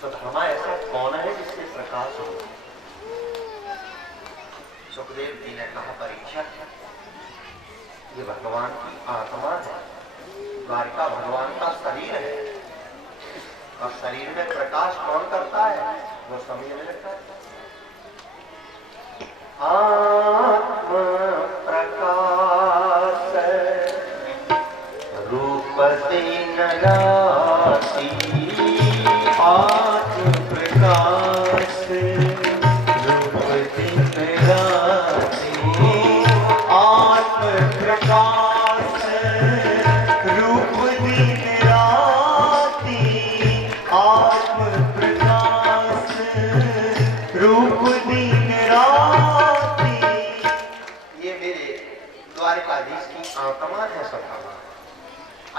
सुदामा ऐसा कौन है जिससे प्रकाश हो? सुखदेव जी ने कहा, परीक्षित, ये भगवान की आत्मा है। द्वारिका भगवान का शरीर है और शरीर में प्रकाश कौन करता है? वो समझ में लगता है। आत्म प्रकाश रूप दीन राती, आत्म प्रकाश रूप दीन राती, आत्म प्रकाश रूप दीन राती, आत्म प्रकाश रूप दीन राती। ये मेरे द्वारिकाधीश की आत्मा है सभामा।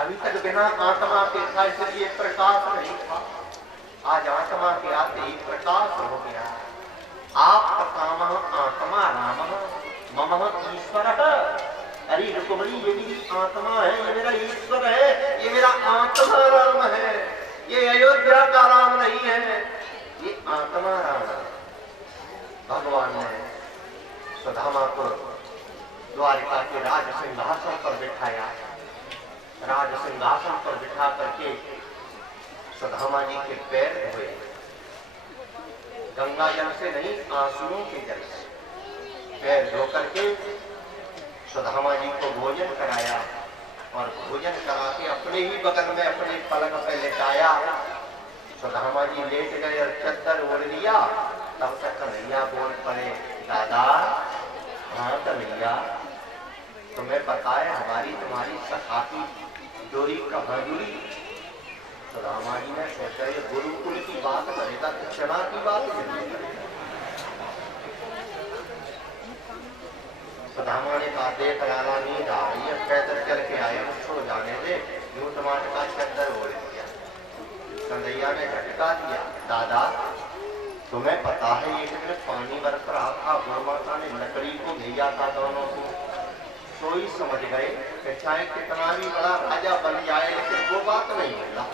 अभी तक बिना आत्मा के था, इसलिए प्रकाश नहीं था। आज आत्मा के आते ही प्रकाश हो गया। आप काम आत्मा राम मम ईश्वर। अरे रुक्मणी, ये मेरी आत्मा है, ये मेरा ईश्वर है, ये मेरा आत्मा राम है। ये अयोध्या का राम नहीं है, ये आत्मा राम है। भगवान ने सुदामा को द्वारिका के राज सिंहासन पर बिठाया। राज सिंहासन पर बिठा करके सुदामा जी के पैर धोए, गंगा जल से नहीं, आंसुओं के जल से पैर धो करके सुदामा जी को भोजन कराया और भोजन करा के अपने ही बगल में अपने पलंग पे लेटाया। सुदामा जी लेट गए और चद्दर ओढ़ लिया। तब तक कन्हैया बोल पड़े, दादा। हाँ कन्हैया, तुम्हें पता है हमारी तुम्हारी सखा की डोरी कहाँ जुड़ी? सुदामा जी ने सोचा, ये गुरुकुल की बात करेगा तो क्षमा की बात करेगा। सुदामा ने कहा, देख लाला नींद आ रही है, पैदल चल के आए, सो जाने दे। यूं टमाटर का चद्दर ओढ़ दिया। कन्हैया ने झटका दिया, दादा तुम्हें पता है एक दिन पानी बरस रहा था, गुरुमाता ने लकड़ी को भेजा था दोनों को। सोई समझ गए कि चाहे कितना भी बड़ा राजा बन जाए लेकिन वो बात नहीं मिला।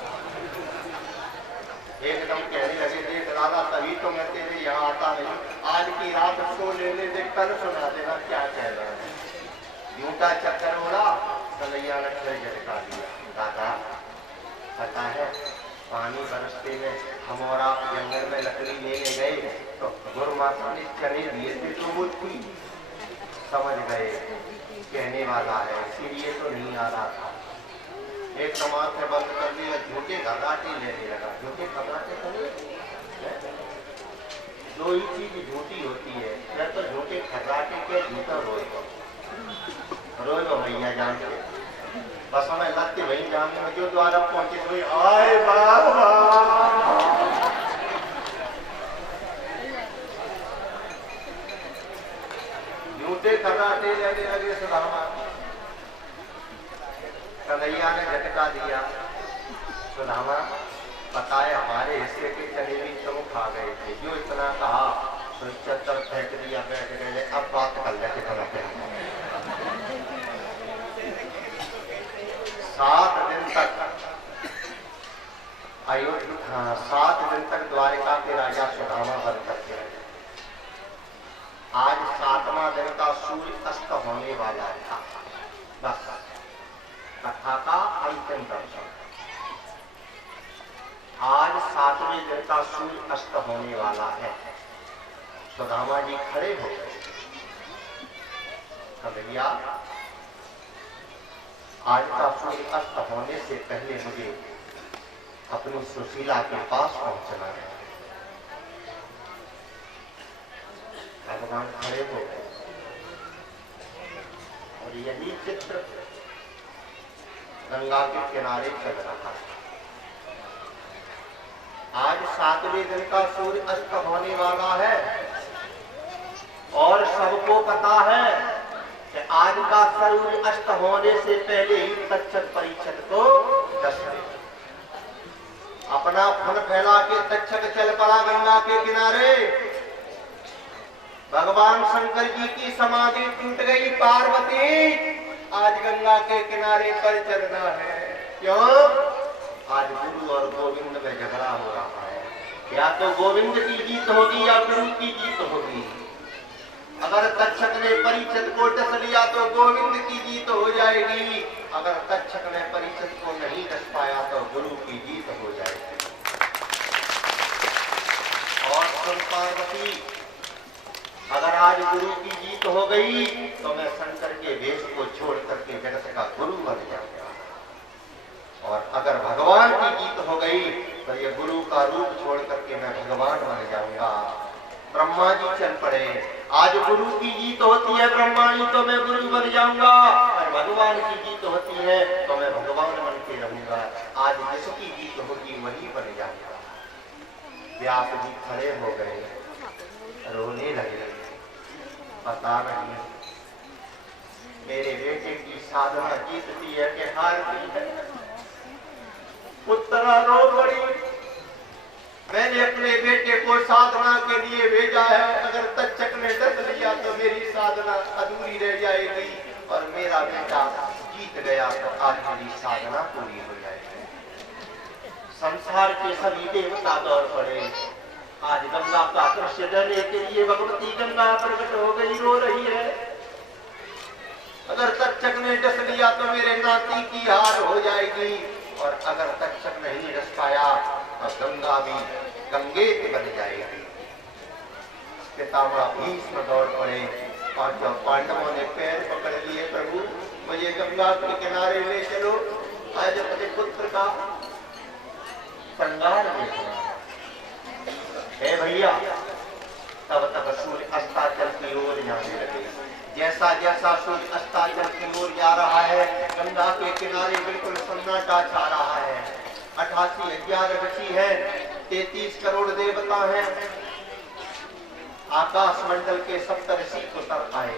एकदम कहने लगे, देख लाला तभी तो मैं तेरे यहाँ आता नहीं, आज की रात सो लेने दे, कल सुना देना क्या कह रहा है। यूं का चक्कर उड़ा। कन्हैया ने फिर झटका दिया, दादा पता है पानी बरसते में हम और आप जंगल में लकड़ी लेने गए तो गुरुमाता ने चने दिए थे, तो वो थी। समझ गए कहने वाला है, इसीलिए तो नहीं आ रहा था। एक समाज से बंद कर दिया, झूठे घबराहटे लेने लगा। झूठे घबराहटे दो ही चीज झूठी होती है, या तो झूठे घबराहटे के झूठा रोए लो भैया जान के। बस हमें लगते वही जाने में जो द्वारा पहुंचे हुए आए बाबा। झूठे घबराहटे लेने लगे सुदामा। कन्हैया ने झटका दिया, सुदामा पता है हमारे हिस्से के चने भी तुम खा गए थे। जो इतना कहा तो चद्दर फेंक दिया, बैठ गए। अब बात कर ले कितना फेंक। 7 दिन तक अयोध्या, 7 दिन तक द्वारिका के राजा सुदामा बन करके रहे। आज 7वां दिन का सूर्य अस्त होने वाला था। बस कथा का अंतिम दर्शन। आज 7वें दिन का सूर्य अस्त होने वाला है। सुदामा जी खड़े हो गए। कन्हैया, आज का सूर्य अस्त होने से पहले मुझे अपनी सुशीला के पास पहुंचना है। भगवान खड़े हो गए और यही चित्र गंगा के किनारे चल रहा है। आज 7वें दिन का सूर्य अस्त होने वाला है और सबको पता है कि आज का सूर्य अस्त होने से पहले ही तक्षक परीक्षक को दर्शन। अपना फन फैला के तक्षक चल पड़ा गंगा के किनारे। भगवान शंकर जी की समाधि टूट गई। पार्वती, आज गंगा के किनारे पर चलना है। क्यों? आज गुरु और गोविंद में झगड़ा हो रहा है। या तो गोविंद की जीत होगी या गुरु की जीत होगी। अगर तक्षक ने परीक्षित को डस लिया तो गोविंद की जीत हो जाएगी, अगर तक्षक ने परीक्षित को नहीं डस पाया तो गुरु की जीत हो जाएगी। और सुन पार्वती, अगर आज गुरु की जीत हो गई तो मैं शंकर के वेश को छोड़ करके जगत का गुरु बन जाऊंगा, और अगर भगवान की जीत हो गई तो ये गुरु का रूप छोड़ करके मैं भगवान बन जाऊंगा। ब्रह्मा जी चल पड़े, आज गुरु की जीत होती है ब्रह्मा जी तो मैं गुरु बन जाऊंगा, और भगवान की जीत होती है तो मैं भगवान बन के रहूंगा। आज जिसकी जीत होगी वही बन जाऊंगा। व्यास जी खड़े हो गए, रोने लगे, पता नहीं मेरे बेटे की साधना जीतती है कि हारती है। पुत्रा रो पड़ी, मैंने अपने बेटे को साधना के लिए भेजा है, अगर तक्षक ने डस लिया तो मेरी साधना अधूरी रह जाएगी, और मेरा बेटा जीत गया तो आज मेरी साधना पूरी हो जाएगी। संसार के सभी देवता दौड़ पड़े, आज गंगा का दृश्य देने के लिए भगवती गंगा प्रकट हो गई, रो रही है। अगर तक्षक ने डस लिया तो मेरे नाती की हार हो जाएगी, और अगर तक्षक नहीं डस पाया तो गंगा भी गंगेत बन जाएगी। पितामह भीष्म दौड़ पड़े, पांचों पांडवों ने पैर पकड़ लिए, प्रभु मुझे गंगा के किनारे ले चलो, आज अपने पुत्र का श्रृंगार देखना है भैया। तब तक सूर्य अस्ताचल की ओर जाने लगे। जैसा जैसा सूर्य अस्ताचल की ओर जा रहा है, गंगा के किनारे बिल्कुल सन्नाटा छा रहा है। 88,000 ऋषि है, 33 करोड़ देवता हैं। आकाश मंडल के सप्तऋषि उतर आए।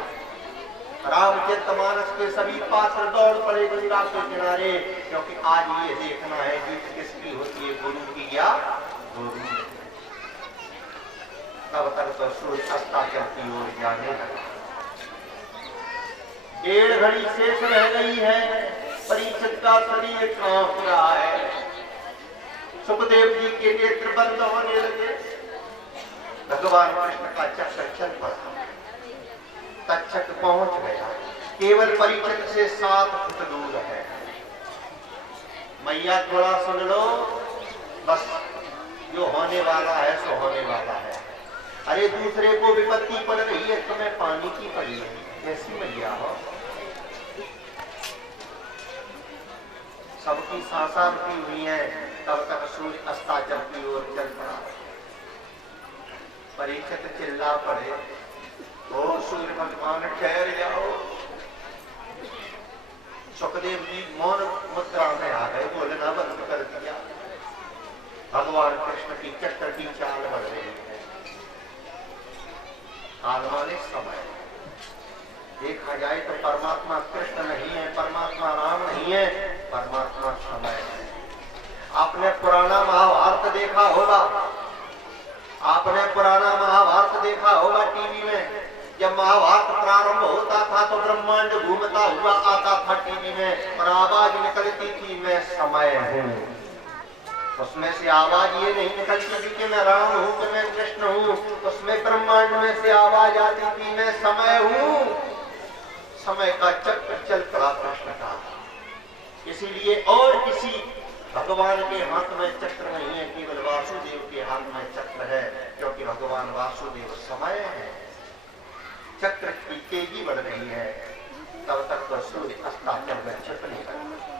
रामचरितमानस के सभी पात्र दौड़ पड़े गंगा के किनारे, क्योंकि आज ये देखना है जीत किसकी होती है, गुरु की या गोविंद। तब तक तो सूर्य अस्ताचल की ओर जाने लगा। 1.5 घड़ी शेष रह गई है, परीक्षित का शरीर कांप रहा है। सुखदेव जी के नेत्र बंद होने लगे। भगवान कृष्ण का चक्र चल पड़ा, तक्षक पहुंच गया, केवल परीक्षित से 7 फुट दूर है। मैया थोड़ा सुन लो, बस जो होने वाला है सो होने वाला है। अरे दूसरे को विपत्ति पड़ रही है, तुम्हें पानी की पड़ी है, कैसी मैया हो। सबकी सांसा रुकी हुई है। तब तक सूर्य अस्ताचल की ओर चल पड़ा। परीक्षित चिल्ला पड़े, ओ सूर्य भगवान ठहर जाओ। सुखदेव जी मौन मुद्रा में आ गए, बोलना बंद कर दिया। भगवान कृष्ण की चक्कर की चाल बढ़ रही है। काल वाले समय देखा जाए तो परमात्मा कृष्ण नहीं है, परमात्मा राम नहीं है, परमात्मा समय है। आपने पुराना महाभारत देखा होगा, आपने पुराना महाभारत देखा होगा टीवी में। जब महाभारत प्रारंभ होता था तो ब्रह्मांड घूमता हुआ आता था टीवी में, और आवाज निकलती थी मैं समय हूँ। उसमें से आवाज ये नहीं निकलती थी कि मैं राम हूँ कि मैं कृष्ण हूँ, उसमें ब्रह्मांड में से आवाज आती थी मैं समय हूँ। समय का चक्र चल पड़ा कृष्ण का। इसीलिए और किसी भगवान के हाथ में चक्र नहीं है, केवल वासुदेव के हाथ में चक्र है, क्योंकि भगवान वासुदेव समय है। चक्र की तेजी बढ़ रही है। तब तक तो सूर्य अस्ताचल में छिपने लगा।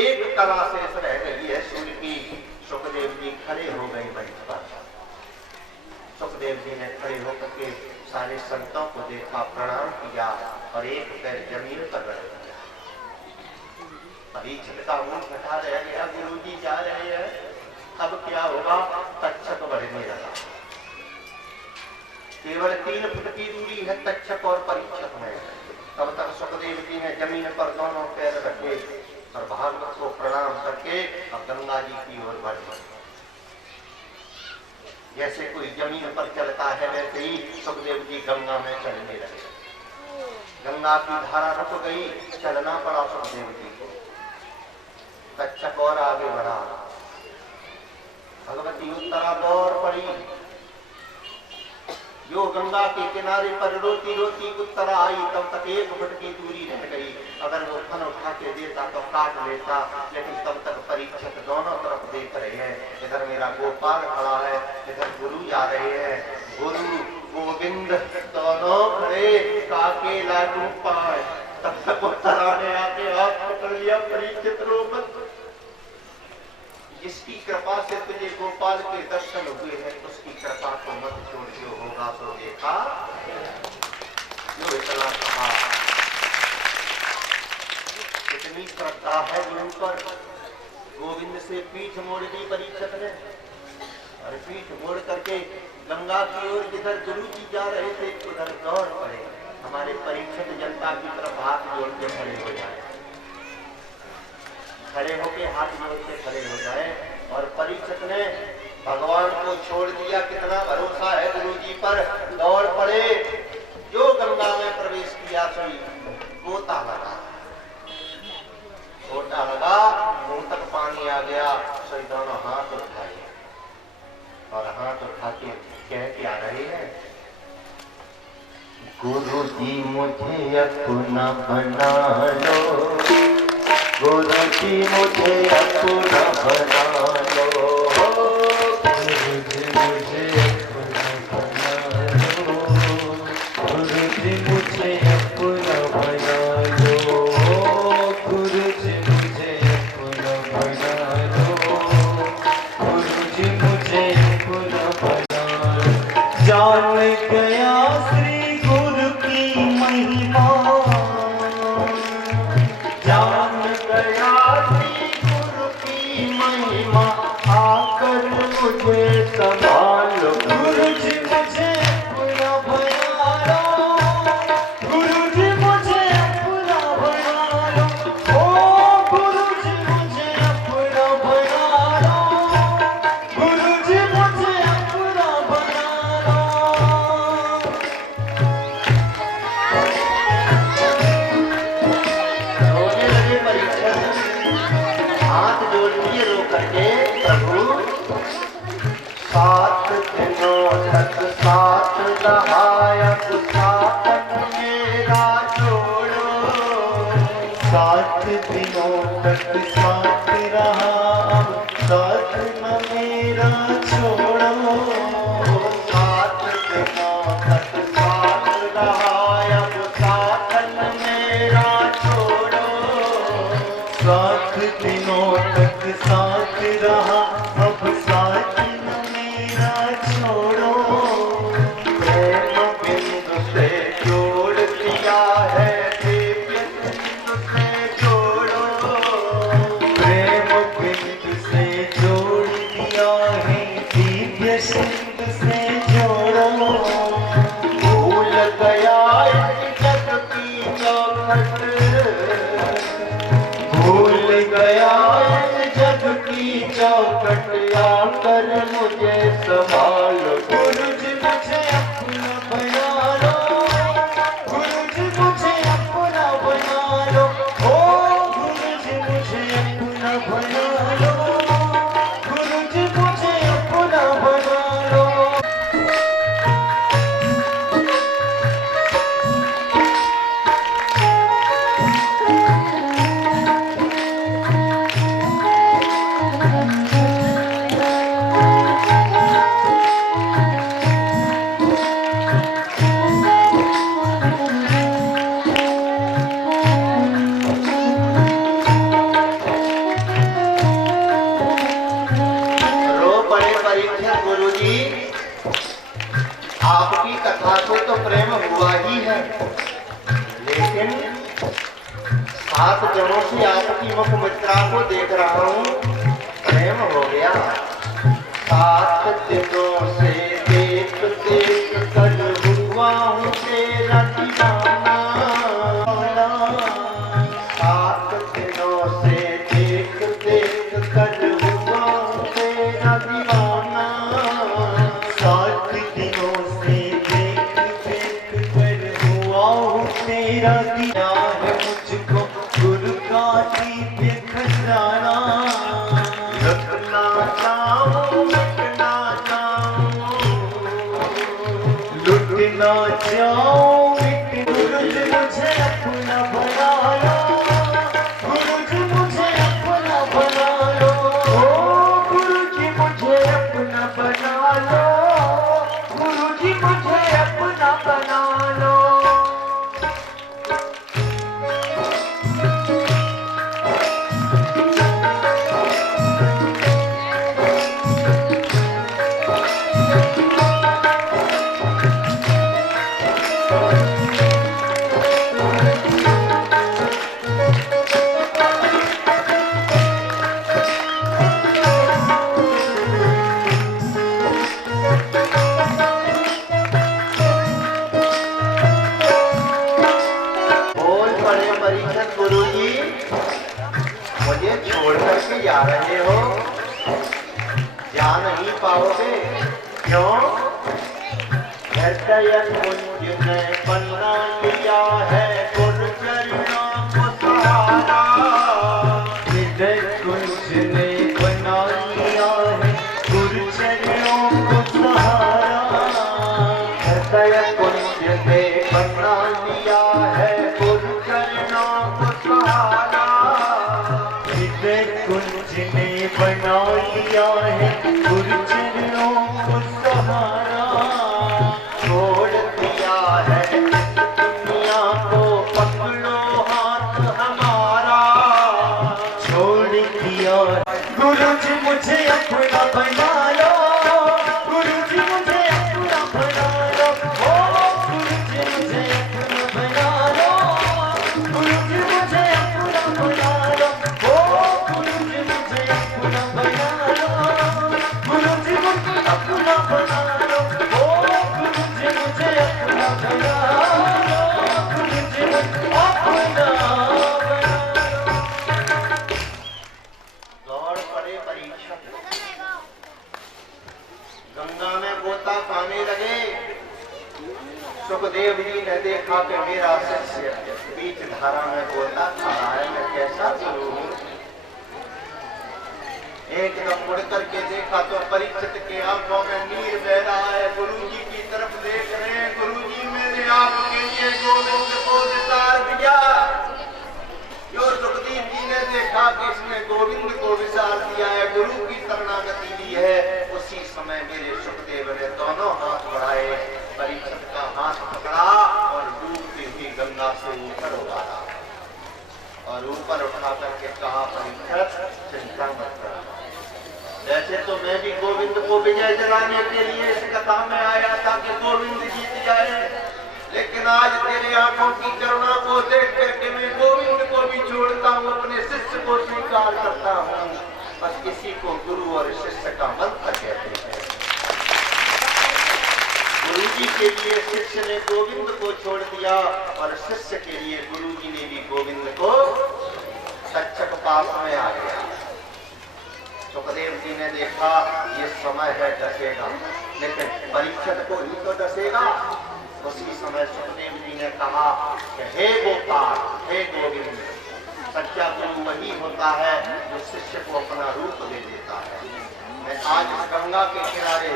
एक कला शेष रह रही है सूर्य की। सुखदेव जी खड़े हो गए मंच पर। सुखदेव जी ने खड़े होकर के सारे संतों को देखा, प्रणाम किया, और एक पैर जमीन पर रख दिया। परीक्षित का मुंह फटा रह गया, गुरु जी जा रहे हैं, अब क्या होगा। तक्षक बढ़ने लगा। केवल 3 फुट की दूरी है तक्षक और परीक्षक में। तब तक सुखदेव जी ने जमीन पर दोनों पैर रखे और भागवत को प्रणाम करके अब गंगा जी की ओर बढ़ गए। जैसे कोई जमीन पर चलता है वैसे ही सुखदेव जी गंगा में चलने लगे। गंगा की धारा रुक गई, चलना पड़ा सुखदेव जी को। तक्षक और आगे बढ़ा, भगवती उत्तरा दौड़ पड़ी। जो गंगा के किनारे पर रोती रोती उत्तरा आई, तब तक 1 फुट की दूरी रह गई। अगर वो फन उठा के देता तो काट लेता, लेकिन तब तक परीक्षित दोनों तरफ देख रहे हैं। इधर मेरा गोपाल खड़ा है, इधर गुरु जा रहे हैं। गुरु गोविंद दोनों खड़े, काके लागू पाए। तब तक उत्तरा ने आके हाथ पकड़ लिया, परीक्षित रोमत, जिसकी कृपा से तुझे गोपाल के दर्शन हुए हैं, उसकी कृपा को मत छोड़, जो होगा तो देखा। जो इतना कहा, इतनी श्रद्धा है गुरु पर। गोविंद से पीठ मोड़ दी परीक्षित ने, और पीठ मोड़ करके गंगा की ओर जिधर गुरु जी जा रहे थे उधर दौड़ पड़े। हमारे परीक्षित जनता की तरफ हाथ जोड़ के खड़े हो जाए, खड़े होके हाथ जोड़ के खड़े हो जाए। और परीक्षित ने भगवान को छोड़ दिया, कितना भरोसा है गुरु जी पर। दौड़ पड़े, जो गंगा में प्रवेश किया सोई गोता लगा, गोता लगा, मुंह तक पानी आ गया। सोई दोनों हाथ उठाए और हाथ उठा के कह के आ रहे हैं, गुरु जी मुझे अपना बना लो, गुरु जी मुझे अपना बना लो, गुरु जी मुझे अपना बना लो, गुरु जी मुझे अपना बना लो, गुरु जी मुझे अपना बना लो, गुरु जी मुझे अपना बना लो। जान गया श्री गुरु की महिमा, जान गया श्री गुरु की महिमा, आकर मुझे संभालो, गुरु जी मुझे अपना बना लो, गुरु जी मुझे अपना बना लो, ओ गुरु जी मुझे अपना बना लो, गुरु जी मुझे अपना बना लो। रोने लगे परीक्षित, हाथ जोड़ दिए रो करके, प्रभु 7 दिनों तक साथ रहा, साथ मेरा छोड़ो, 7 दिनों तक साथ रहा, अब साथ न मेरा छोड़ो, 7 दिनों तक साथ रहा, अब साथ न मेरा छोड़ो। 7 दिनों तक साथ रहा, अब साथ न मेरा छोड़ो, प्रेम बिंदु से जोड़ दिया है, दिव्य बिंदु से जोड़ो, प्रेम बिंदु से जोड़ दिया है, दिव्य सिंधु से जोड़ो, भूल गया इस जग की चौखट, भूल गया इस जग की चौखट, आकर मुझे संभालो, गुरु जी मुझे अपना बना लो, गुरु जी मुझे अपना बना लो, ओ गुरु जी मुझे अपना बना लो, गुरु जी मुझे अपना बना लो। रो पड़े परीक्षित, गुरु जी आपकी कथा से तो प्रेम हुआ ही है, लेकिन 7 जनों से आपकी मुख मुद्रा को देख रहा हूँ, प्रेम हो गया। 7 दिनों से देख देख कर हुआ हूँ तेरा दीवाना, 7 दिनों से देख देख कर हुआ हूँ तेरा दीवाना, 7 दिनों से देख देख कर हुआ हूँ तेरा दिया है मुझको गुरु का दिव्य खजाना, रखना चाहूँ मैं जा नहीं पाओगे। क्यों? हृदय कुंज में बना लिया है गुरु चरणों को सहारा। हृदय कुंज ने बना लिया है गुरु चरणों को सहारा। हृदय कुंज में बना लिया है गुरु चरणों को सहारा। हृदय कुंज ने बना लिया है गुरु चरणों को सहारा। छोड़ दिया है दुनिया को पकड़ो हाथ हमारा। छोड़ दिया गुरु जी मुझे अपना बना लो। गुरु जी मुझे अपना बना लो। ओ गुरु जी मुझे अपना बना लो। गुरु जी मुझे अपना बना लो। ओ गुरु जी मुझे अपना बना लो। गुरु जी मुझे अपना बना लो। ओ गुरु जी मुझे अपना बना लो। गुरु जी मुझे अपना बना लो। दौड़ पड़े परीक्षक, गंगा में गोता खाने लगे। सुखदेव जी ने देखा कि मेरा शिष्य बीच धारा में गोता खा रहा है, मैं कैसा करूं? एकदम मुड़ करके देखा तो परीक्षित के आंखों में नीर बह रहा है। गुरु जी की तरफ देख रहे हैं। गुरु जी मेरे आपके लिए गोविंद को विसार दिया। जो सुखदेव जी ने देखा कि इसने गोविंद को विसार दिया है, गुरु की शरणागति ली है, उसी समय मेरे सुखदेव ने दोनों हाथ बढ़ाए, परीक्षित का हाथ पकड़ा और डूबती हुई गंगा से ऊपर उतारा और ऊपर उठा करके कहा, परीक्षित चिंता मत कर। वैसे तो मैं भी गोविंद को विजय दिलाने के लिए इस कथा में आया था कि गोविंद जीत जाए, लेकिन आज तेरे आंखों की करुणा को देख करके मैं गोविंद को भी छोड़ता हूँ, अपने शिष्य को स्वीकार करता हूँ। बस किसी को गुरु और शिष्य का मंत्र कहते हैं। गुरु जी के लिए शिष्य ने गोविंद को छोड़ दिया और शिष्य के लिए गुरु जी ने भी गोविंद को शिक्षक पास में आ गया। सुखदेव जी ने देखा ये समय है डसेगा, लेकिन परीक्षित को ही तो डसेगा। उसी समय सुखदेव जी ने कहा कि हे गोपाल, हे गोविंद, सच्चा गुरु वही होता है जो शिष्य को अपना रूप दे देता है। मैं आज इस गंगा के किनारे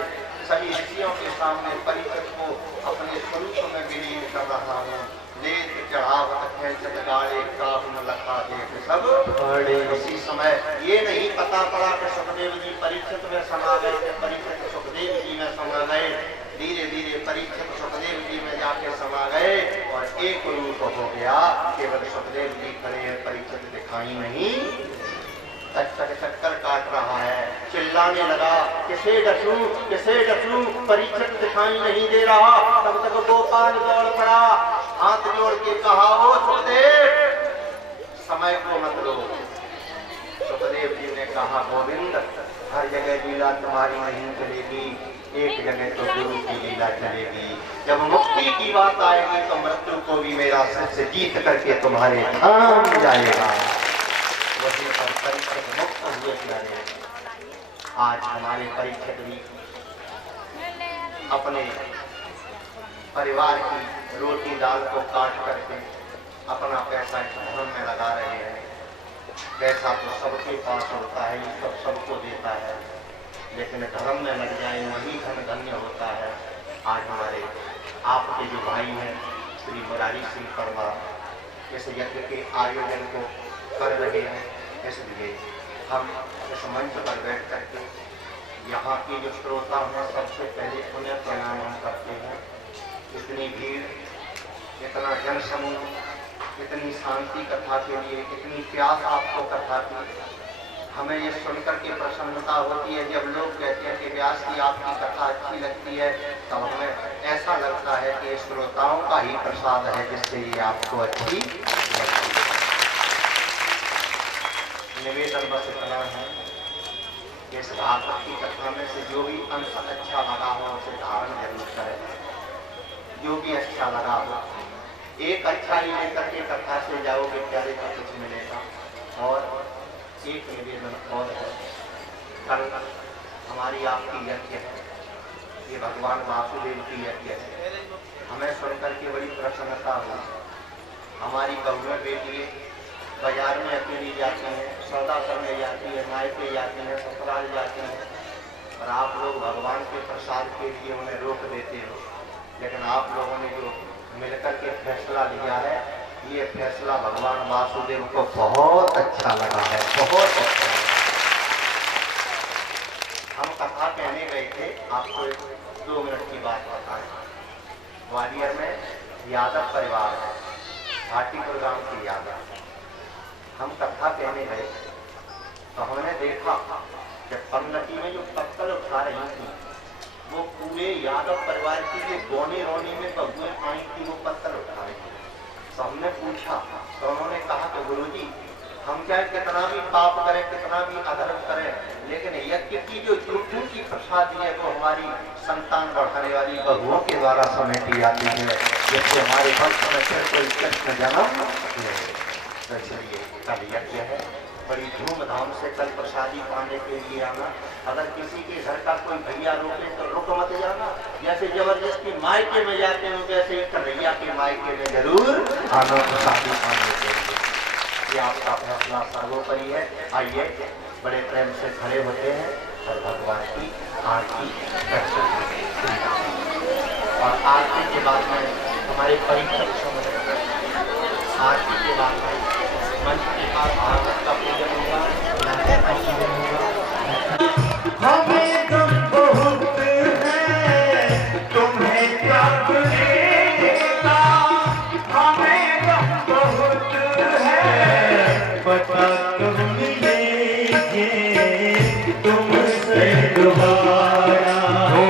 सभी ऋषियों के सामने परीक्षित को अपने स्वरूप में विलीन कर रहा हूँ। लेत चढ़ावत खेचत गाड़े काहुन लखा देख सब बड़े। उसी समय ये नहीं पता पड़ा कि सुखदेव जी परीक्षित में समा गए थे, परीक्षित सुखदेव जी में समा गए। धीरे धीरे परीक्षित सुखदेव जी में जाके समा गए और एक रूप हो गया। केवल सुखदेव जी खड़े हैं, परीक्षित दिखाई नहीं। चक्कर काट रहा है, चिल्लाने लगा, किसे डसूं, किसे डसूं, परीक्षित दिखाई नहीं दे रहा। तब तक गोपाल दौड़ पड़ा, हाथ जोड़ के कहा, ओ सुखदेव, समय को मत लो। सुखदेव जी ने कहा, गोविंद, हर जगह लीला तुम्हारी नहीं चलेगी, एक जगह तो गुरु की लीला चलेगी। जब मुक्ति की बात आएगी तो मृत्यु को भी मेरा शिष्य जीत करके तुम्हारे धाम जाएगा। वही पर परीक्षित मुक्त हुए प्यारे। आज हमारे परीक्षित भी अपने परिवार की रोटी दाल को काट करके अपना पैसा धर्म में लगा रहे हैं। पैसा तो सबके पास होता है, ये सब सबको देता है, लेकिन धर्म में लग जाए वही धन धन्य होता है। आज हमारे आपके जो भाई हैं श्री मुरारी सिंह परमार इस यज्ञ के आयोजन को कर रहे हैं, इसलिए हम इस मंच पर बैठ करके यहाँ की जो श्रोता हैं सबसे पहले उन्हें प्रणाम हम करते हैं। इतनी भीड़, इतना जन समूह, इतनी शांति कथा के लिए, इतनी प्यास आपको कथा की, हमें ये सुनकर के प्रसन्नता होती है। जब लोग कहते हैं कि व्यास की आपकी कथा अच्छी लगती है, तब हमें ऐसा लगता है कि श्रोताओं का ही प्रसाद है जिससे ये आपको अच्छी लगती है। निवेदन बस इतना है कि इस भागवत की कथा में से जो भी अंश अच्छा लगा हो उसे धारण जरूर करें। जो भी अच्छा लगा हो, एक अच्छा ही लेकर के कथा से जाओगे प्यारे को कुछ मिलेगा। और एक निवेदन और है, कल हमारी आपकी यज्ञ है, ये भगवान वासुदेव की यज्ञ है। हमें सुनकर के बड़ी प्रसन्नता हुई। हमारी बहुएं बेटियां बाजार में अकेली जाती हैं, सौदा करने जाती है, मायके जाती हैं, ससुराल जाती हैं, और आप लोग भगवान के प्रसाद के लिए उन्हें रोक देते हो। लेकिन आप लोगों ने जो मिलकर के फैसला लिया है, ये फैसला भगवान वासुदेव को बहुत अच्छा लगा है, बहुत अच्छा। हम कथा कहने गए थे, आपको 2 मिनट की बात बताएं। ग्वालियर में यादव परिवार है, भाटीपुर गांव की यादव। हम कथा कहने गए तो हमने देखा कि पंगति में जो पत्थर उठा रही थी, वो पूरे यादव परिवार की जो गोने रोने में बहुएं आई थी, वो पत्थर उठा रही थी। तो हमने पूछा, तो उन्होंने कहा कि गुरुजी, हम चाहे कितना भी पाप करें, कितना भी अधर्म करें, लेकिन यज्ञ की जो झूठों की प्रसादी है वो हमारी संतान बढ़ाने वाली बहुओं के द्वारा समेटी जाती है, जिससे हमारे वंश में फिर कोई कृष्ण जन्म ले। तो इसलिए कल यज्ञ है, बड़ी धूमधाम से कल प्रसादी पाने के लिए आना। अगर किसी के घर का कोई भैया रोके तो रुक मत जाना। जैसे जबरदस्ती मायके में जाते हो, वैसे ही कन्हैया के मायके में जरूर आना प्रसादी पाने के लिए। ये आपका फैसला सर्वोपरि है। आइए बड़े प्रेम से खड़े होते हैं और भगवान की आरती करते हैं। और आरती के बाद में हमारे परीक्षक समय आरती के बाद में मंच के पास भागवत का पूजन होगा, नाटक का पूजन होगा। हमें गम बहुत है, तुम्हें क्या मिलेगा? हमें गम बहुत है, पता कब मिलेंगे तुमसे दोबारा? हो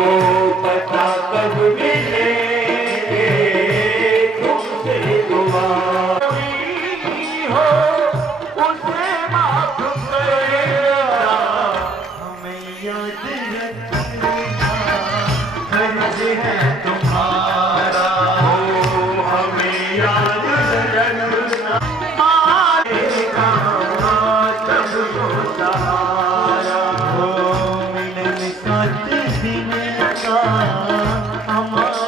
पता कब मिलेंगे तुमसे दोबारा? हो उसे माफ करेगा, हमें याद रखना, फर्ज है तुम्हारा। हो हमें याद रखना, आएगा तब वो सहारा। हो मिलन का दिन का हमारा।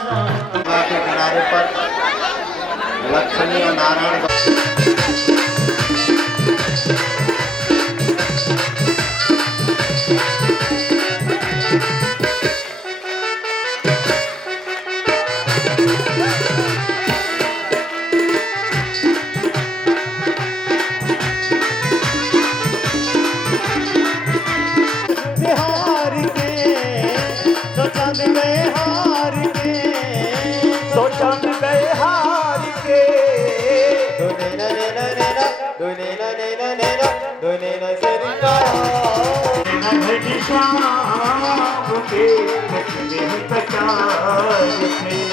गंगा के किनारे पर लक्ष्मी और नारायण बिहार के तो चंद गए हार के, तो चंद गए हार के। दुने न ने न ने न, दुने न ने न ने न, दुने न सरकार। घड़ी शाम के बचने कटार थे।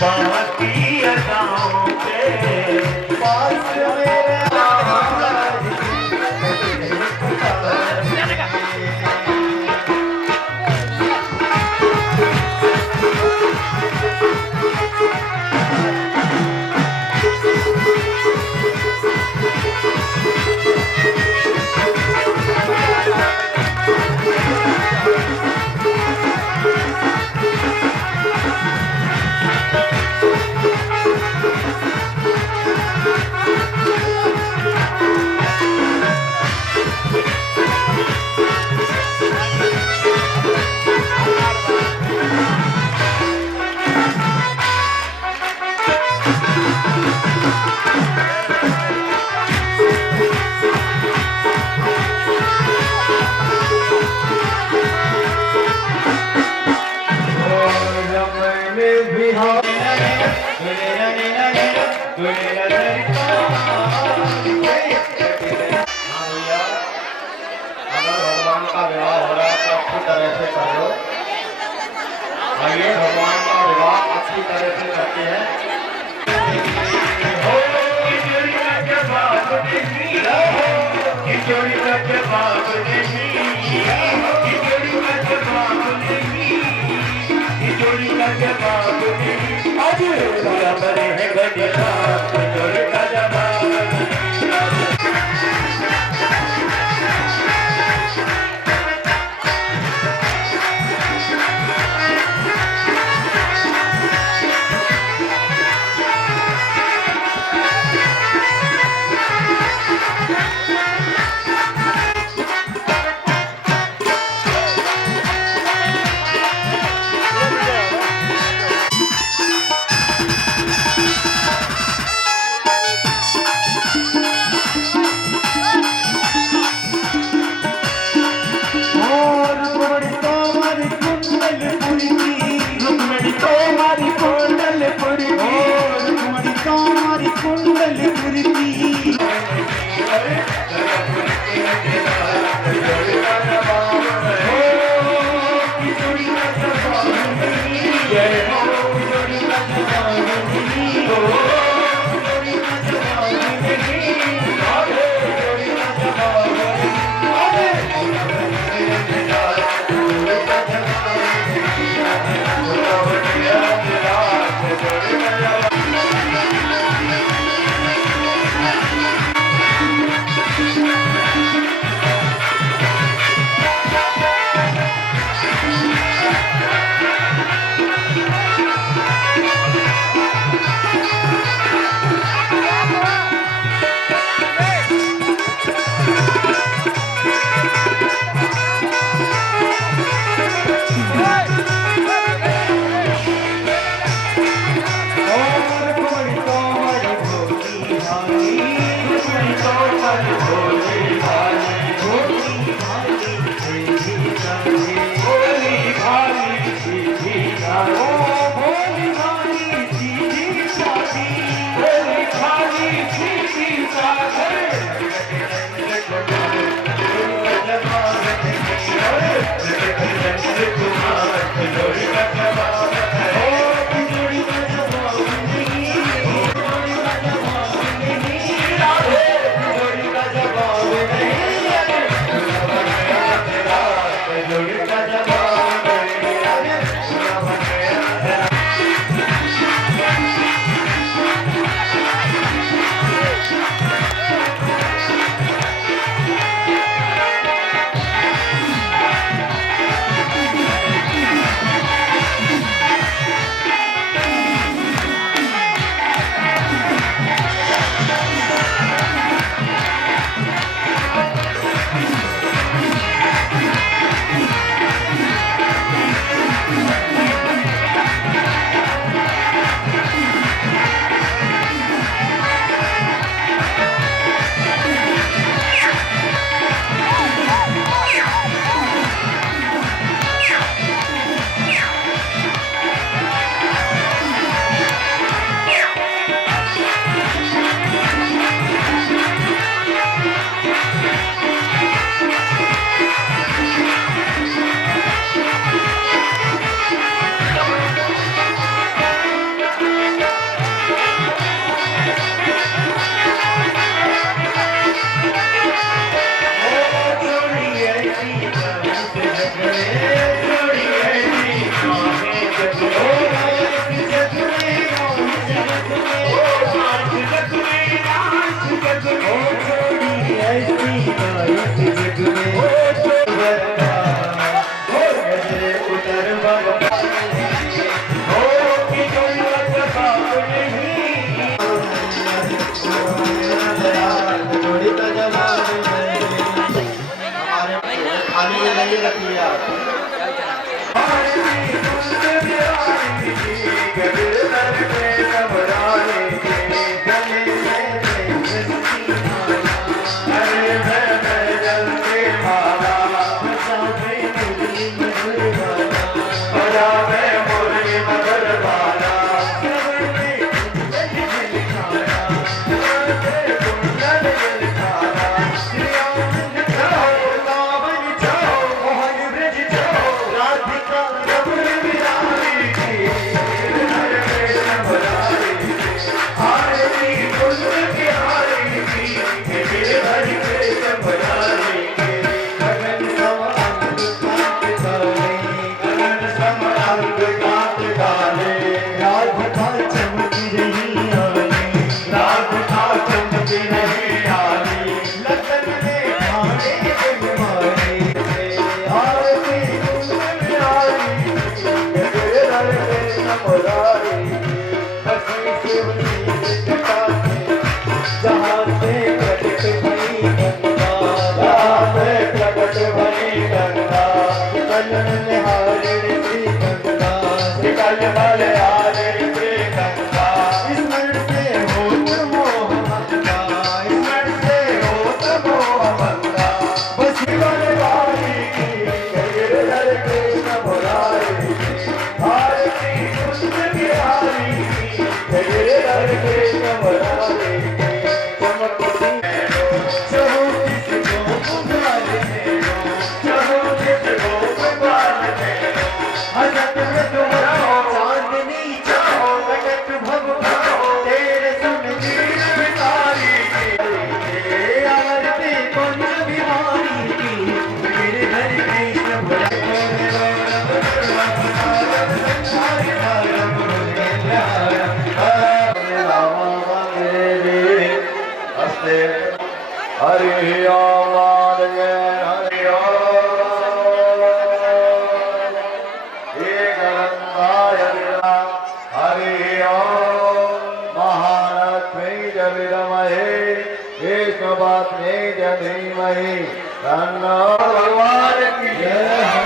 बाकी अदाओं के पास मेरे भगवान का विवाह हो रहा है तो अच्छी तरह से कर लो। आइए भगवान का विवाह अच्छी तरह से करते हैं। किशोरी का जवाब नहीं, किशोरी का जवाब नहीं, किशोरी का जवाब नहीं, किशोरी का जवाब नहीं। आज बराबर है गणिका, किशोरी का जवाब नहीं। हरि ओम हरि ओम एकदन्ताय विद्महे हरि ओम महालक्ष्मी च विद्महे विष्णुपत्नी च धीमहि तन्नो भगवान की जय हो।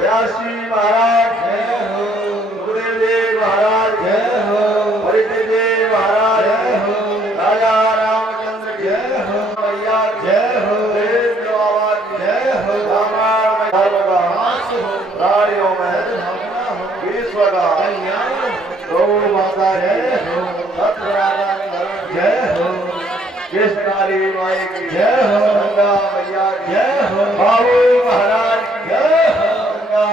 व्यासी महाराज जय हो। गुरुदेव महाराज जय हो। हरिदेव महाराज जय हो। राजा रामचंद्र की जय हो। मैया जय हो। देव बाबा की जय हो। रामायण धर्म का नाश हो। प्राणियों में भावना हो। विश्व का कल्याण हो। गौ माता जय हो। सत्यनारायण धर्म जय हो। कृष्णारी माई की जय हो। गंगा मैया की जय हो। बाबू महाराज की जय हो। गंगा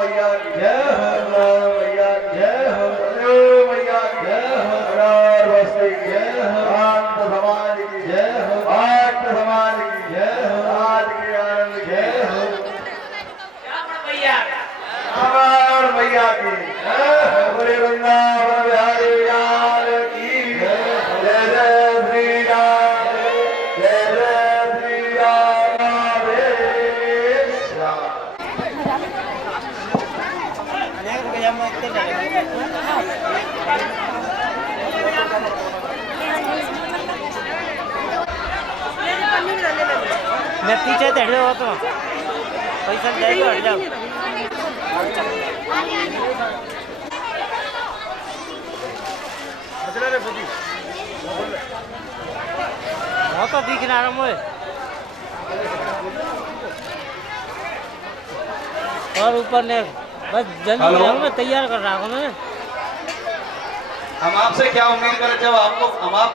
मैया की जय हो। गंगा मैया की जय हो। गंगा मैया की जय हो। अनार बस्ती की जय हो। शांत समाज की जय हो। आठ समाज की जय हो। आज की आनंद की जय हो। रावण मैया की जय हो। बोले वृंदावन बिहारी लाल की जय। जय जय श्री राम। जय जय श्री राम। राधे श्याम। मैं पीछे चढ़ जाओ तो पैसा दे दो हट जाओ। बहुत तो दिख रहा है और ऊपर ने बस जल्दी मैं तैयार कर रहा हूँ मैं। हम आपसे क्या उम्मीद करें जब आपको हम आप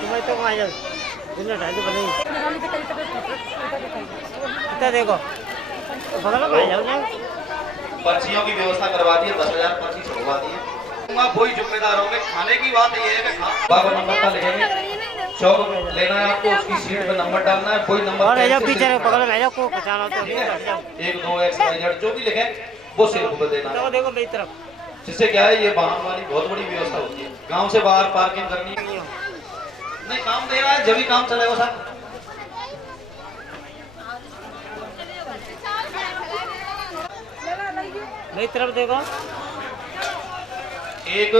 तुम्हें तो आ जाओ दिन ढाई तो बने इतना देखो बगल में आ जाओ ना। पर्चियों की व्यवस्था करवा दी है। 10,000 पर्ची छुड़वा दी है। वही जिम्मेदार होंगे। खाने की बात ये है कि बाबा नंबर का लिखेंगे। चौक लेना है आपको। उसकी सीट पे नंबर डालना है। कोई नंबर और जाओ पीछे बगल में आ जाओ को पहचानो तो 1 2 XYZ जो भी लिखे वो सिर्फ ऊपर देना है। देखो मेरी तरफ जिससे क्या है ये वाहन वाली बहुत बड़ी व्यवस्था होती है। गांव से बाहर पार्किंग करनी नहीं। काम दे रहा है जब भी काम चलेगा सर। मेरी तरफ देखो एक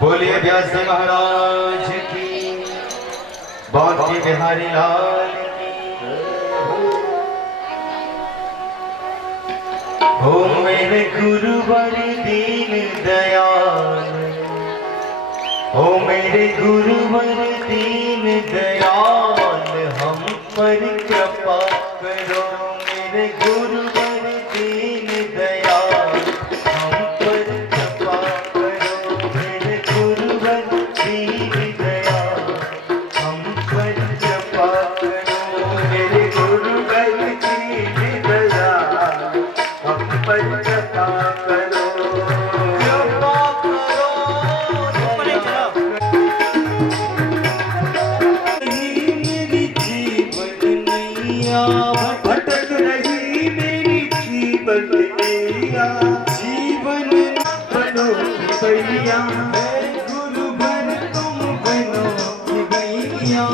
बोलिए व्यास महाराज की। बांके बिहारी लाल हो। मेरे गुरुवर दीन दयाल हो। मेरे गुरुवर दीन दयाल हम पर कृपा करो। मेरे गुरुवर दीन दयाल हम पर कृपा करो। मेरे गुरुवर दीन दयाल हम पर कृपा करो। मेरे गुरुवर दीन दयाल हम पर कृपा करो। कृपा करो। ऊपर ही चलो मेरी जीवन नैया भटक रही। मेरी जीवन नैया जीवन बनो भैया। गुरुवर तुम बनो भैया।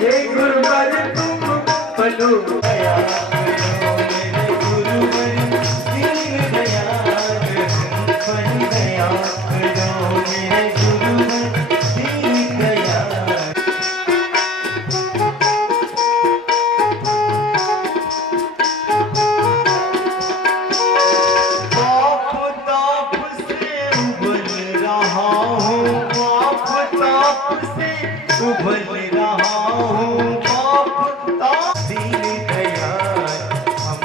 हे गुरुवर तुम बनो भैया। मेरे गुरुवर दीन दयाल हम पर दया करो। मेरे गुरुवर दीन दयाल। ताप से उबल रहा हूँ। ताप से उबल रहा हूँ। ताप दीन दयाल हम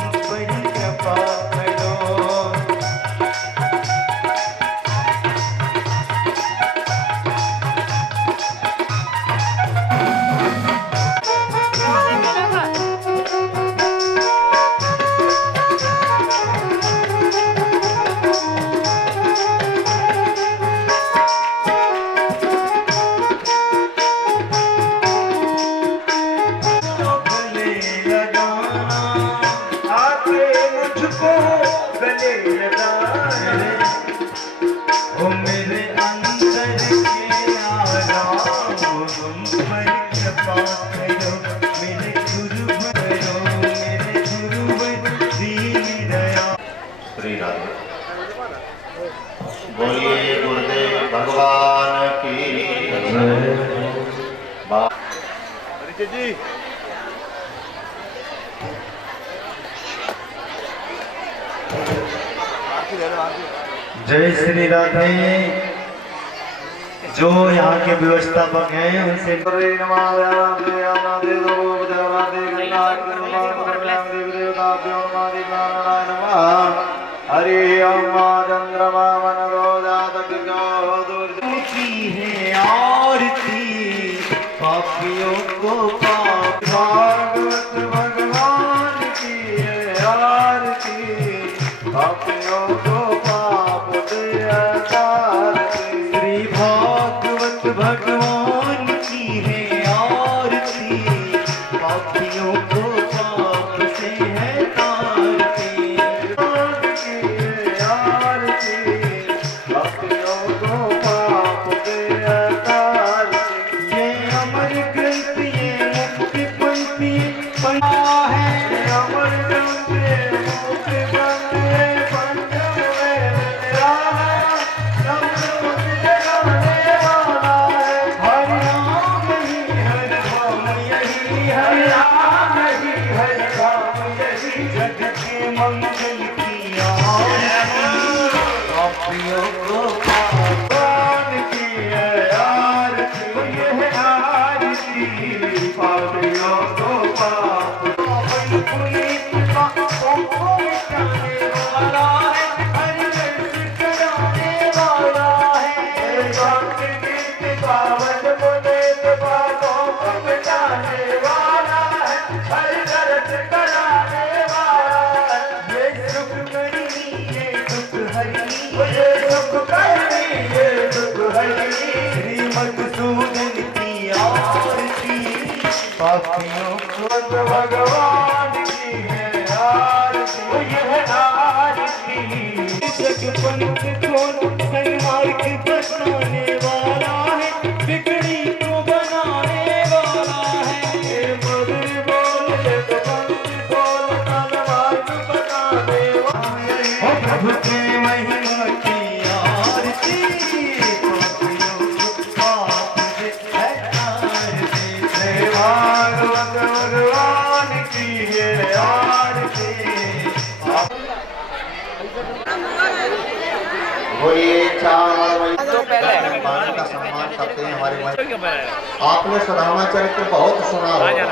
जी। जय श्री राधे। जो यहाँ के व्यवस्थापक हैं उनसे हरि ओम चंद्रमा की है आरती पापियों को पाप। भागवत भगवान की है आरती पापियों को पाप से तारती। श्री भागवत भगवान की है आरती पापियों को पाप से है तारती। भगवान की है आरती पापियों को पाप से तारती। ये अमर ग्रंथ ये मुक्ति पंथी पढ़ा है। अमर ग्रंथ मुक्ति ग्रंथ पंचम वेद निराला सब जगाने वाला है। हरि नाम ही हर धाम यही हरि है। नाम ही हरि धाम यही जग के मंगल की आरती पापियों को पाप। भगवान की है आरती यह आरती पापियों को पाप। पुनीत का पापों मिटाने वाला है। हरि दर्शन कराने वाला है। भक्त गीत पावन पुनीत पापों को मिटाने वाला है। हरि दर्श कराने वाला है। ये सुख करी ये दुख हरी ये सुख करनी ये दुख हरी। श्रीमद्सूदन की आरती पापियों को भगवान की है आरती यह आरती। जग पंथ खोल सन्मार्ग बताने वाला है। बिगड़ी को बनाने वाला है। ये मधुर बोल एक पंक्ति बोल तलवार बताने वाला ओ प्रभु के महिमा की आरती पापियों को पाप से है तारती। है। भागवत भगवान की है आरती। बोलिए चावल पानी का सम्मान करते हैं हमारे। आपने सुदामा चरित्र बहुत सुना होगा,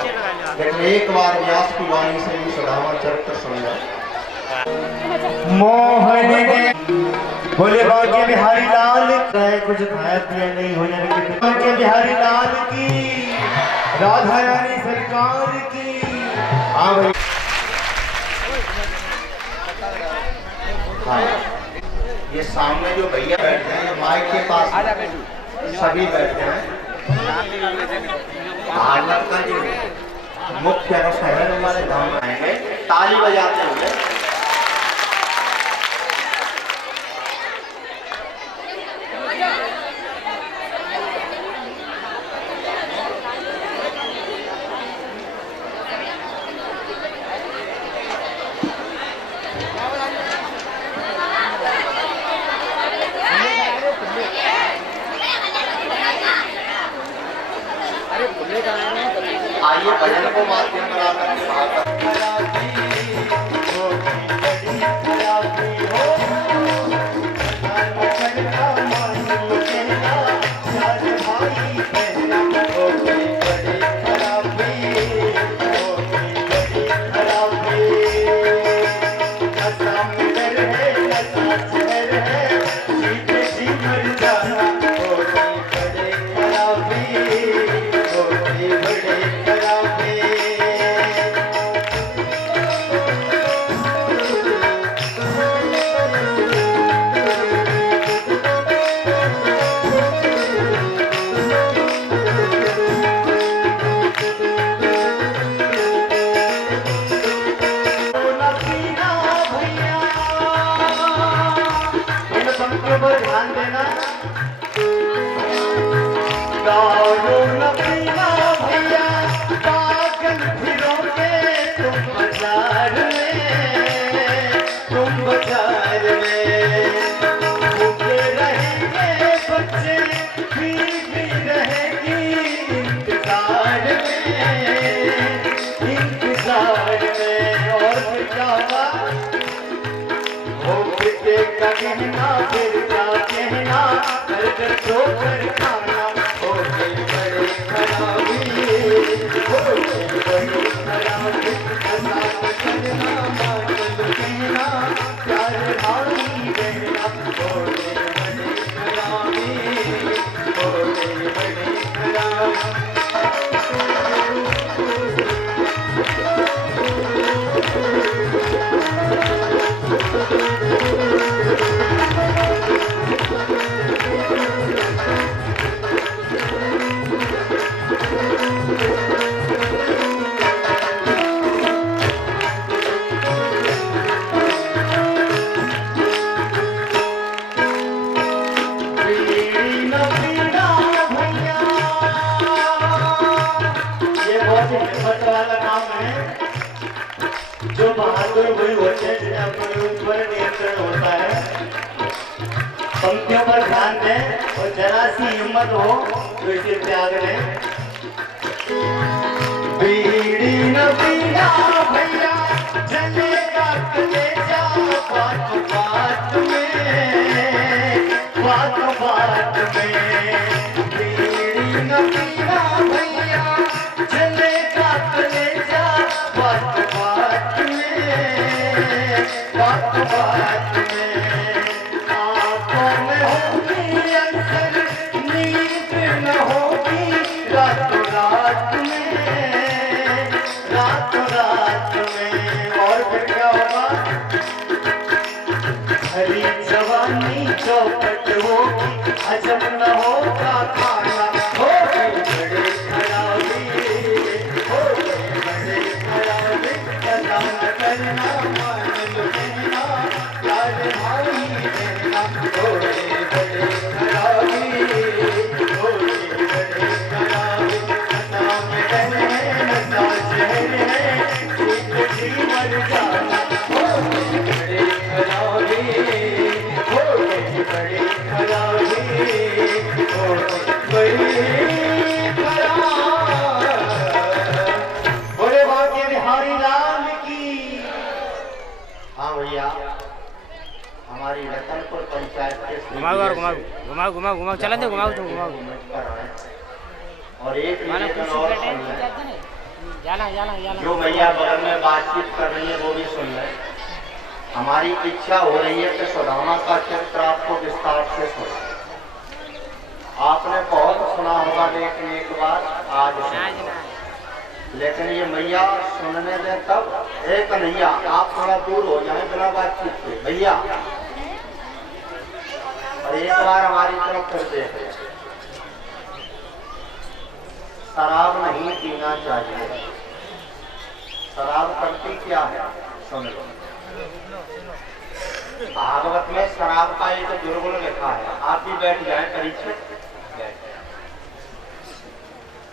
लेकिन एक बार व्यास की वाणी से भी सुदामा चरित्र सुनिए। मोहन ने बोले बाके बिहारी लाल चाहे कुछ खाया पिया नहीं हो जाने के बाके बिहारी लाल की राधा रानी सरकार की। हाँ भाई हाँ, ये सामने जो भैया बैठे हैं माइक के पास सभी बैठे हैं। भारत का जो मुख्य अनुष्ठान हमारे धाम में आएंगे ताली बजाते हुए। आइए भजन को माध्यम बनाकर के भागवत पर ध्यान देना। दारू न पीना भैया, पागल फिरोगे तुम बाजार में, तुम बाजार में। भूखे रहेंगे बच्चे, भी रहेगी इंतजार में। कहना फिर क्या कहना, कर ठोकर खाना हो गए बड़े खराबी, हो गए बड़े खराबी। मजाक करना मातल कहना, प्यार भाई बहना हो गए बड़े खराबी, हो गए बड़े खराबी। जो बहादुर वही होते हैं जिन्हें अपने ऊपर नियंत्रण होता है। पंक्तियों पर ध्यान दें और जरा सी हिम्मत हो तो इसे त्याग दें। बीड़ी न पीना भैया जलेगा कलेजा, बात बात में, बात बात में। बीड़ी न पीना भैया जलेगा कलेजा, बात बात में, बात बात में। आंखों में होगी अंतर, नींद न होगी रातों रात में, रातों रात में। और फिर क्या होगा? हरी जवानी चौपट होगी, हजम न होगा खाना, हो गई बड़े खराबी, हो गई बड़े खराबी। पता न करना मानल कहना, प्यार भाई बहना हो गई बड़े खराबी, हो गई बड़े खराबी। नशा में रहने नशा जहर है, एक जीवन जाना हो गई बड़े खराबी, हो गई बड़े खराबी, हो गई खराबी। बोले बाके बिहारी लाल की। हाँ भैया, हमारी रतनपुर पंचायत के श्री घुमाओ यार, घुमाओ विजय घुमाओ घुमाओ घुमाओ, चला दे घुमाओ तुम घुमाओ। पर आए। और एक माना निवेदन कुछ और बैठे सुन लें। जाला जाला जाला। जो भैया बगल में बातचीत कर रही है वो भी सुन लें। हमारी इच्छा हो रही है कि सुदामा का चरित्र आपको विस्तार से सुना। आपने बहुत सुना होगा, लेकिन एक बार आज सुना। लेकिन ये मैया सुनने दें तब। एक कन्हैया आप थोड़ा दूर हो जाए बिना बातचीत के भैया, और एक बार हमारी तरफ फिर देखें। शराब नहीं पीना चाहिए। शराब करती क्या है सुन लो। भागवत में शराब का एक दुर्गुण लिखा है। आप भी बैठ जाए परीक्षित।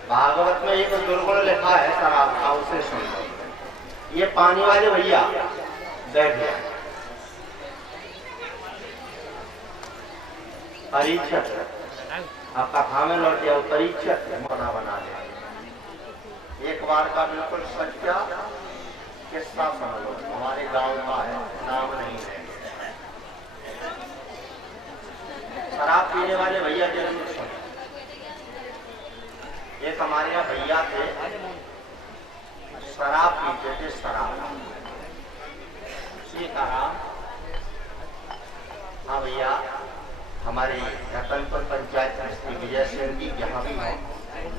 भागवत में एक दुर्गुण लिखा है शराब का, उसे सुन लो। ये पानी वाले भैया बैठ जाए। परीक्षक आप कथा में लौट जाओ। परीक्षक बना ले। एक बार का बिल्कुल सच्चा किस्सा सुन लो। हमारे गांव का है, नाम नहीं है। शराब पीने वाले भैया जरूर सुने। एक हमारे यहाँ भैया थे, शराब पीते थे। शराब सीताराम। हाँ भैया, हमारे रतनपुर पंचायत में श्री विजय सिंह जी जहाँ भी हैं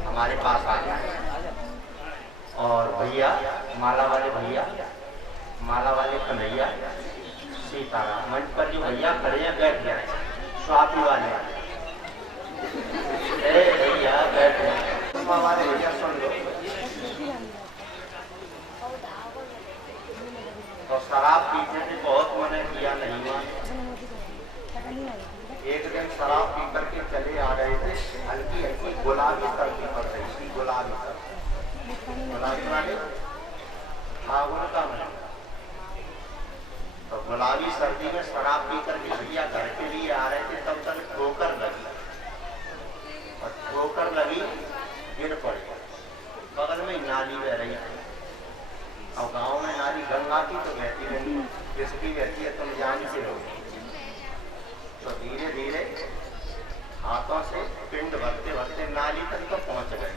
हमारे पास आ जाए। और भैया माला वाले भैया, माला वाले कन्हैया, सीताराम। मंच पर जो भैया खड़े हैं बैठ जाए। स्वाति वाले भैया बैठ जाए। हमारे भैया सुन लो। तो शराब पीते थे, बहुत मना किया, नहीं माना। एक दिन शराब पी करके चले आ रहे थे। हल्की हल्की गुलाबी सर्दी पड़ रही थी। गुलाबी सर्दी, गुलाबी वाले फागुन का महीना। तो गुलाबी सर्दी में शराब पी करके भैया घर के लिए आ रहे थे। तब तक ठोकर लगी, और ठोकर लगी, गिर पड़ गया। बगल में नाली बह रही थी। और गांव में नाली गंगा की तो बहती नहीं, किसकी बहती है तुम जानते हो। तो धीरे धीरे हाथों से पिंड भरते भरते नाली तक तो पहुंच गए।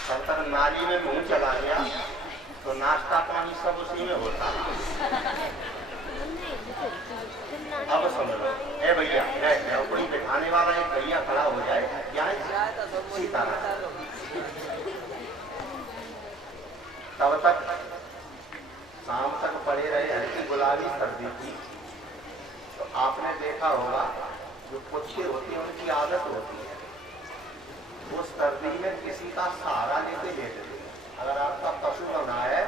तब तक नाली में मुंह चला गया तो नाश्ता पानी सब उसी में होता। अब सुन लो, ए भैया, झोपड़ी बिठाने वाला एक भैया खड़ा हो जाए, यहाँ सीताराम। तब तक शाम तक पड़े रहे, हल्की गुलाबी सर्दी थी। तो आपने देखा होगा जो कुत्ते होते हैं उनकी आदत होती है वो सर्दी में किसी का सहारा लेते लेते थे। अगर आपका पशु बना है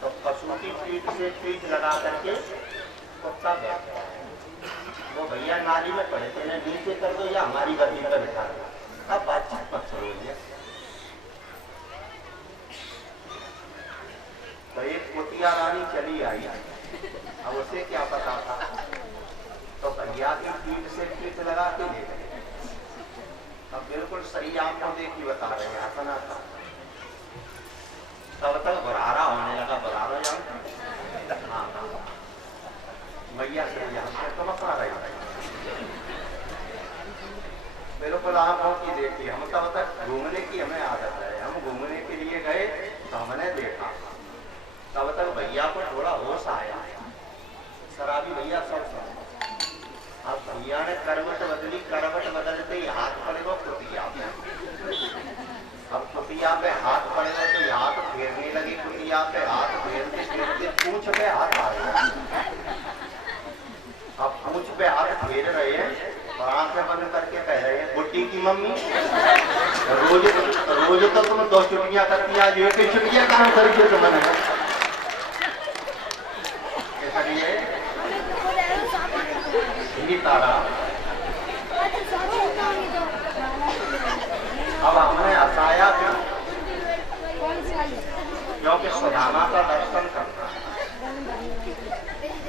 तो पशु की पीठ से पीठ लगा करके कुत्ता बैठता है। वो भैया नाली में पड़े थे, नीचे कर दो या हमारी गद्दी पर बिठा दो। अब बातचीत मत करो। तो एक कुतिया रानी चली आई, अब उसे क्या पता था, तो भैया की पीठ से पीठ लगा के ले गए। अब बिल्कुल सही आपको देखी बता रहे हैं, हंसना था। तब तक बरारा होने लगा, बरारा जान। हाँ भैया से तुम अपना रही बिल्कुल आंखों की देखी। हम तब तक घूमने की हमें आदत है, हम घूमने के लिए गए तो हमने देखा। तब तक भैया को थोड़ा होश आया, शराबी भैया सब। अब भैया ने करवट बदली, करवट बदलते ही हाथ पड़ेगा कुतिया पे। अब कुतिया पे हाथ पड़ेगा तो हाथ फेरने लगी, कुतिया पे हाथ फेरते फेरते पूंछ पे हाथ आ गया। अब पूंछ पे हाथ फेर रहे हैं और आंखें बंद करके कह रहे हैं, बुट्टी की मम्मी रोज तो तुम 2 छुट्टियां करती, आज एक ही छुट्टियां काम करिए तुमने। तारा अब हमने हंसाया क्यों? क्योंकि सुदामा का दर्शन करना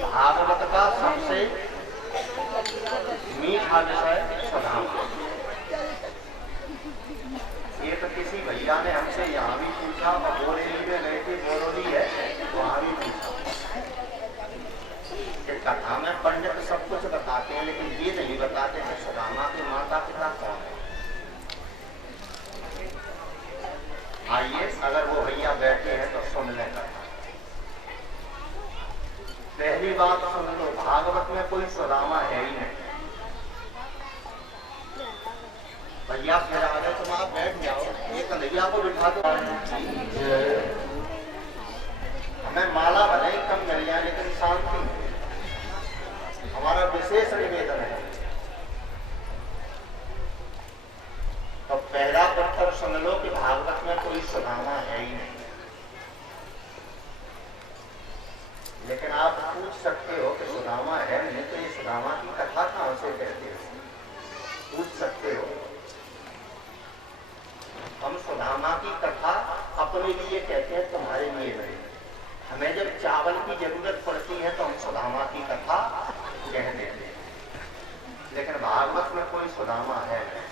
भागवत का सबसे मीठा विषय सुदामा। एक किसी भैया ने हमसे यहाँ भी पूछा, बोरेली में गए थे, बोरोली है, वहाँ भी पूछा। कथा में पंडित सब कुछ बताते हैं लेकिन ये नहीं बताते कि सुदामा के माता पिता कौन है। आइए, अगर वो भैया बैठे हैं तो सुन लें कथा। पहली बात सुन लो, भागवत में कोई सुदामा है ही नहीं। भैया फिर आ गए, तुम आप बैठ जाओ, ये कन्हैया को बिठा दो। हमें माला भले ही कम मिल जाए लेकिन शांति हमारा विशेष निवेदन है। तो पहला पत्थर सुन लो कि भागवत में कोई सुदामा है ही नहीं। लेकिन आप पूछ सकते हो कि सुदामा है नहीं तो ये सुदामा की कथा कहां से कहते हो, पूछ सकते हो। हम सुदामा की कथा अपने लिए कहते हैं, तुम्हारे लिए नहीं। हमें जब चावल की जरूरत पड़ती है तो हम सुदामा की कथा कह देते हैं, लेकिन भागवत में कोई सुदामा है नहीं।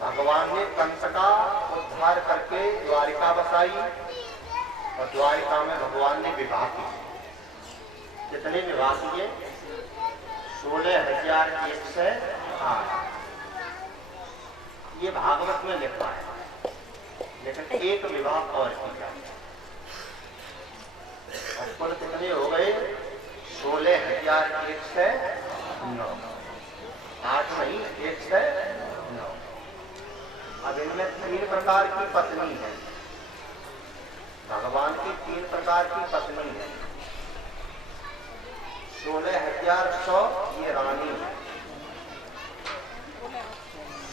भगवान ने कंस का उद्धार करके द्वारिका बसाई और द्वारिका में भगवान ने विवाह किए। कितने विवाह किए? 16,108। ये भागवत में लिखा है, लेकिन एक विवाह और किया। कुल कितने हो गए? 16,109। 8 नहीं, 109। अब इनमें 3 प्रकार की पत्नी है। भगवान की 3 प्रकार की पत्नी है। 16,100 ये रानी है,